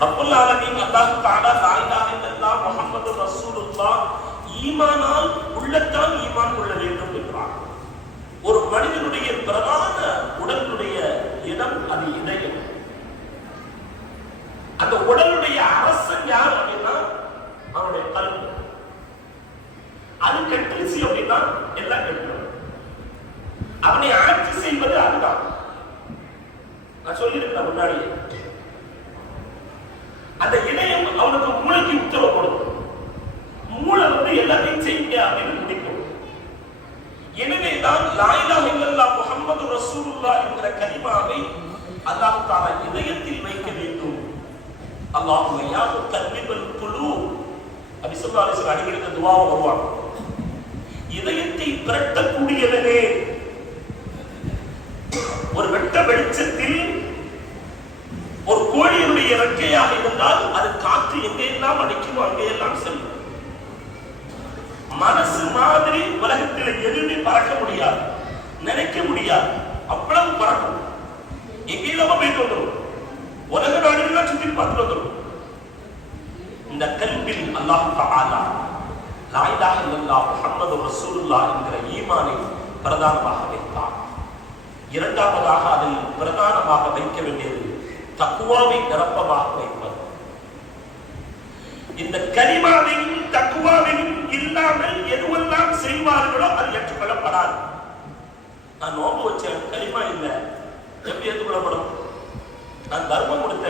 ரப்பல் ஆலமீன் அல்லாஹ் தஆலா லா இலாஹ இல்லல்லாஹ் முஹம்மதுர் ரசூலுல்லாஹ் ஈமானால் உள்ளத்தான் ஈமான் கொள்ள வேண்டும் என்றார். ஒரு மனிதனுடைய பிரதான உடலுடைய இடம் அது இதயம். அந்த உடலுடைய அரசன் யார் அப்படின்னா அவனுடைய கல்வி. அது கெட்டுச்சு அப்படின்னா எல்லாம் கெட்டு. அவனை ஆட்சி செய்வது அதுதான். நான் சொல்லியிருக்கிறேன் முன்னாடி. அந்த இணையம் அவனுக்கு மூளைக்கு உத்தரவு கொடுக்கும். மூளை எல்லாத்தையும் செய்யுங்க அப்படின்னு முடிக்கும். எனவேதான் லா இலாஹ இல்லல்லாஹ் முஹம்மது ரசூலுல்லாஹ் என்கிற கலிமாவை அல்லாஹ் தஆலா இதயத்தில் வைக்க வேண்டும். அல்லாஹும்ம யா முகல்லிபல் குலூப் நபி ஸல்லல்லாஹு அலைஹி வஸல்லம் அடிக்கடி இந்த துஆவை ஓதுவாங்க. இதயத்தை பிரட்டக்கூடியவனே, ஒரு வெட்ட வெளிச்சத்தில் ஒரு கோழியினுடைய இறக்கையாக இருந்தால் அது காற்று எங்கெல்லாம் அடிக்குமோ அங்கெல்லாம் செல்லும். மனசு மாதிரி உலகத்தில் எதுவுமே பறக்க முடியாது, நினைக்க முடியாது, அவ்வளவு பறக்கும். எங்கேயில்லாம போயிட்டு வந்துடும், உலக நாடுகள்லாம் சுற்றி பார்த்து வந்துடும். இந்த கல்பில் அல்லாஹ் தஆலா லா இலாஹ இல்லல்லாஹ் முஹம்மது ரசூலுல்லாஹ் என்கிற ஈமானை பிரதானமாக வைத்தார். இரண்டாவதாக அதில் பிரதானமாக வைக்க வேண்டியது தக்வாவை நிரப்பமாக வைப்பது. இந்த கலிமாவையும் தக்வாவையும் இல்லாமல் எதுவெல்லாம் செய்வார்களோ அது ஏற்றுக்கொள்ளப்படாது. நான் நோம்பு வச்சேன், கலிமா இல்லை, எப்படி ஏற்றுக்கொள்ளப்படும்? நான் தர்மம் கொடுத்தேன்,